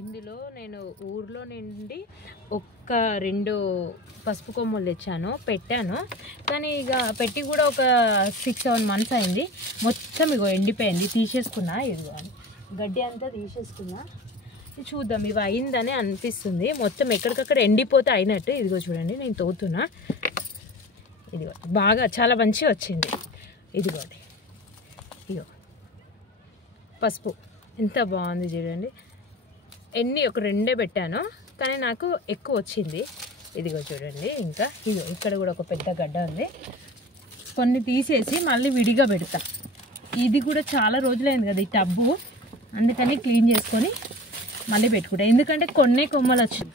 ఇందులో నేను ఊర్లో నుండి ఒక్క 2 పసుపు కొమ్మలు తెచ్చాను, పెట్టాను. కానీ ఇక పెట్టి కూడా ఒక 6-7 మంత్స్ అయింది. మొత్తం ఇగో ఎండిపోయింది. తీసేసుకున్నా, ఇదిగో గడ్డి అంతా తీసేసుకున్నా. చూద్దాం ఇవి అయిందని అనిపిస్తుంది. మొత్తం ఎక్కడికక్కడ ఎండిపోతే అయినట్టు. ఇదిగో చూడండి, నేను తోతున్నా. ఇదిగో బాగా చాలా మంచిగా వచ్చింది. ఇదిగోండి, ఇదిగో పసుపు ఎంత బాగుంది చూడండి. ఒక 2 పెట్టాను, కానీ నాకు ఎక్కువ వచ్చింది. ఇదిగో చూడండి. ఇంకా ఇదిగో ఇక్కడ కూడా ఒక పెద్ద గడ్డ ఉంది. కొన్ని తీసేసి మళ్ళీ విడిగా పెడతా. ఇది కూడా చాలా రోజులైంది కదా ఈ టబ్బు, అందుకని క్లీన్ చేసుకొని మళ్ళీ పెట్టుకుంటా. ఎందుకంటే కొన్ని కొమ్మలు వచ్చింది.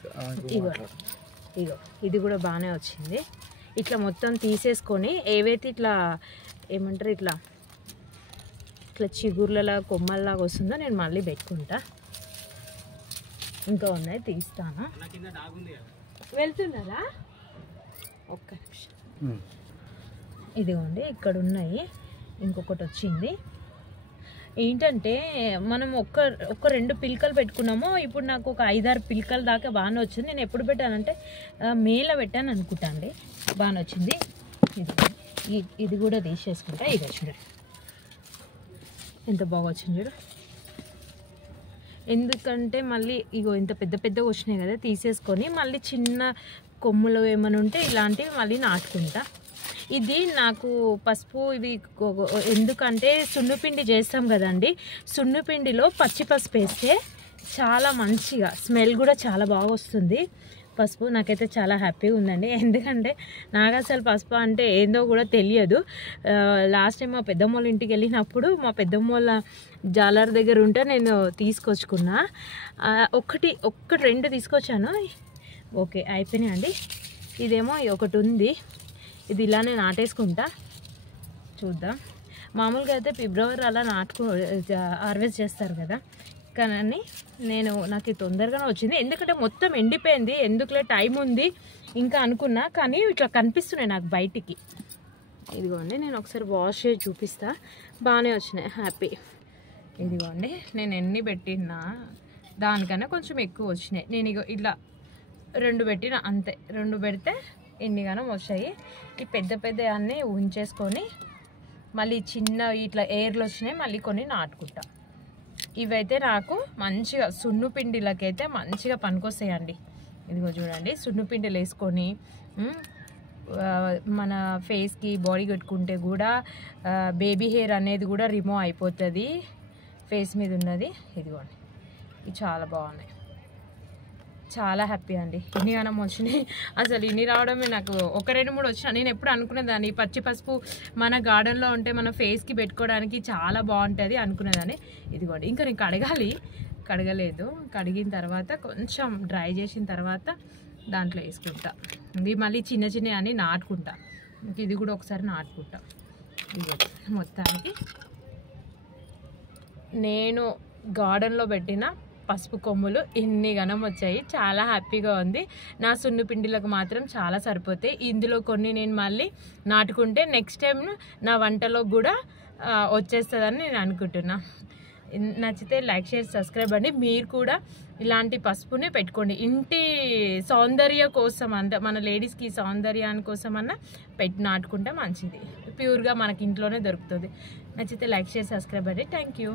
ఇగో ఇది కూడా బాగానే వచ్చింది. ఇట్లా మొత్తం తీసేసుకొని ఏవైతే ఇట్లా ఏమంటారు ఇట్లా చిగుర్లలా కొమ్మల్లాగా వస్తుందో నేను మళ్ళీ పెట్టుకుంటా. ఇంకా ఉన్నాయి, తీస్తాను. వెళ్తున్నారా? ఒక్క నిమిషం. ఇదిగోండి ఇక్కడ ఉన్నాయి. ఇంకొకటి వచ్చింది. ఏంటంటే మనం ఒక్క 2 పిలకలు పెట్టుకున్నాము. ఇప్పుడు నాకు ఒక 5-6 పిలకల దాకా బాగానే వచ్చింది. నేను ఎప్పుడు పెట్టానంటే మేలో పెట్టాను అనుకుంటా అండి. బాగానే వచ్చింది. ఇది కూడా తీసేసుకుంటా. ఇక చూడండి ఎంత బాగా వచ్చింది చూడు. ఎందుకంటే మళ్ళీ ఇగో ఇంత పెద్ద వచ్చినాయి కదా, తీసేసుకొని మళ్ళీ చిన్న కొమ్ములు ఏమైనా ఉంటే ఇలాంటివి మళ్ళీ నాటుకుంటా. ఇది నాకు పసుపు ఇవి ఎందుకంటే సున్నుపిండి చేస్తాం కదండి. సున్నుపిండిలో పచ్చి పసుపు వేస్తే చాలా మంచిగా స్మెల్ కూడా చాలా బాగా వస్తుంది పసుపు. నాకైతే చాలా హ్యాపీగా ఉందండి. ఎందుకంటే నాకు అసలు పసుపు అంటే ఏందో కూడా తెలియదు. లాస్ట్ టైం మా పెద్దమ్మోళ్ళ ఇంటికి వెళ్ళినప్పుడు మా పెద్దమ్మోళ్ళ జాలర్ దగ్గర ఉంటే నేను తీసుకొచ్చుకున్నా. 2 తీసుకొచ్చాను. ఓకే అయిపోయినాయి అండి. ఇదేమో ఒకటి ఉంది, ఇది ఇలానే నాటేసుకుంటా. చూద్దాం. మామూలుగా అయితే ఫిబ్రవరి అలా హార్వెస్ట్ చేస్తారు కదా, కానీ నాకు తొందరగానే వచ్చింది. ఎందుకంటే మొత్తం ఎండిపోయింది. ఎందుకులే టైం ఉంది ఇంకా అనుకున్నా, కానీ ఇట్లా కనిపిస్తున్నాయి నాకు బయటికి. ఇదిగోండి నేను ఒకసారి వాష్ చేసి చూపిస్తా. బాగానే వచ్చినాయి, హ్యాపీ. ఇదిగోండి నేను ఎన్ని పెట్టినా దానికన్నా కొంచెం ఎక్కువ వచ్చినాయి. నేను ఇట్లా 2 పెట్టిన అంతే. 2 పెడితే ఎన్నిగానో వచ్చాయి. ఈ పెద్ద అన్నీ ఉంచేసుకొని మళ్ళీ చిన్న ఇట్లా ఎయిర్లు వచ్చినాయి, మళ్ళీ కొన్ని నాటుకుంటా. ఇవైతే నాకు మంచిగా సున్నుపిండిలకైతే మంచిగా పనికొస్తాయండి. ఇదిగో చూడండి, సున్నుపిండిలు వేసుకొని మన ఫేస్కి బాడీ కట్టుకుంటే కూడా బేబీ హెయిర్ అనేది కూడా రిమూవ్ అయిపోతుంది ఫేస్ మీద ఉన్నది. ఇదిగోండి ఇవి చాలా బాగున్నాయి, చాలా హ్యాపీ అండి. ఇన్ని గానం వచ్చినాయి. అసలు ఇన్ని రావడమే నాకు 1-2-3 వచ్చినా. నేను ఎప్పుడు అనుకునేదాన్ని పచ్చి పసుపు మన గార్డెన్లో ఉంటే మన ఫేస్కి పెట్టుకోవడానికి చాలా బాగుంటుంది అనుకునేదాన్ని. ఇదిగోండి ఇంకా నేను కడగలేదు. కడిగిన తర్వాత కొంచెం డ్రై చేసిన తర్వాత దాంట్లో వేసుకుంటా. ఇది మళ్ళీ చిన్న అని నాటుకుంటా. ఇది కూడా ఒకసారి నాటుకుంటా. ఇది మొత్తానికి నేను గార్డెన్లో పెట్టిన పసుపు కొమ్ములు ఇన్ని గనం వచ్చాయి. చాలా హ్యాపీగా ఉంది. నా సున్నుపిండిలకు మాత్రం చాలా సరిపోతాయి. ఇందులో కొన్ని నేను మళ్ళీ నాటుకుంటే నెక్స్ట్ టైం నా వంటలో కూడా వచ్చేస్తుందని నేను అనుకుంటున్నా. నచ్చితే లైక్ షేర్ సబ్స్క్రైబ్ అండి. మీరు కూడా ఇలాంటి పసుపుని పెట్టుకోండి. ఇంటి సౌందర్య కోసం మన లేడీస్కి సౌందర్యాని కోసం నాటుకుంటే మంచిది. ప్యూర్గా మనకి ఇంట్లోనే దొరుకుతుంది. నచ్చితే లైక్ షేర్ సబ్స్క్రైబ్ అండి. Thank you.